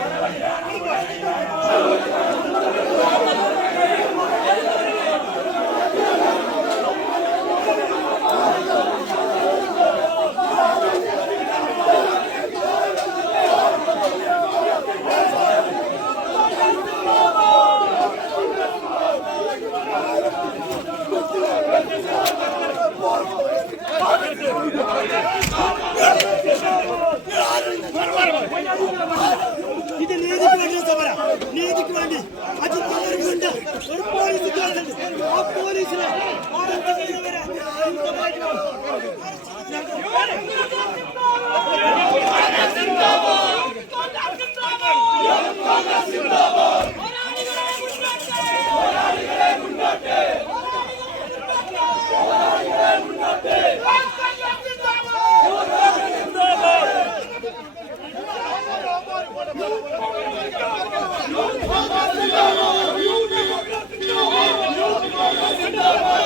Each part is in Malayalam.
out. Police police Bravo!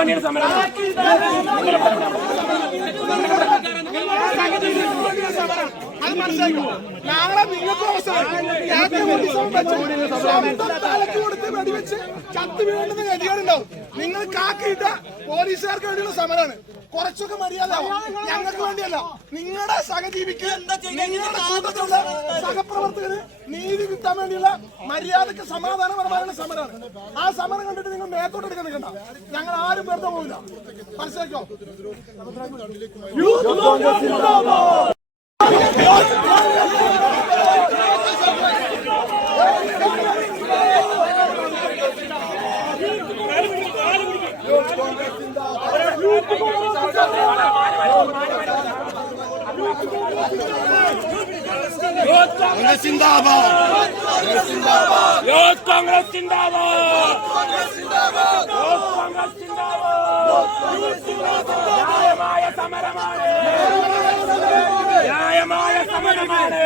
വേണ്ടിയാണ് സമരം നാളെ നിങ്ങൾക്ക് തലക്ക് നിങ്ങൾ കാക്കിയിട്ട പോലീസുകാർക്ക് വേണ്ടിയുള്ള സമരമാണ് കുറച്ചൊക്കെ മര്യാദ ഞങ്ങൾക്ക് വേണ്ടിയല്ല. നിങ്ങളുടെ സഹജീവിക്ക് നിങ്ങളുടെ കൂട്ടത്തിലുള്ള സഹപ്രവർത്തകര് നീതി കിട്ടാൻ വേണ്ടിയുള്ള മര്യാദയ്ക്ക് സമാധാനപരമായുള്ള സമരമാണ് ആ സമരം കണ്ടിട്ട് നിങ്ങൾ മേത്തോട്ട് എടുക്കാൻ നിൽക്കണ്ട. ഞങ്ങൾ ആരും വെറുതെ പോകില്ല മനസ്സിലാക്കോ कांग्रेस जिंदाबाद योग कांग्रेस जिंदाबाद योग कांग्रेस जिंदाबाद ന്യായമായ സമരമാണ് ന്യായമായ സമരമാണ്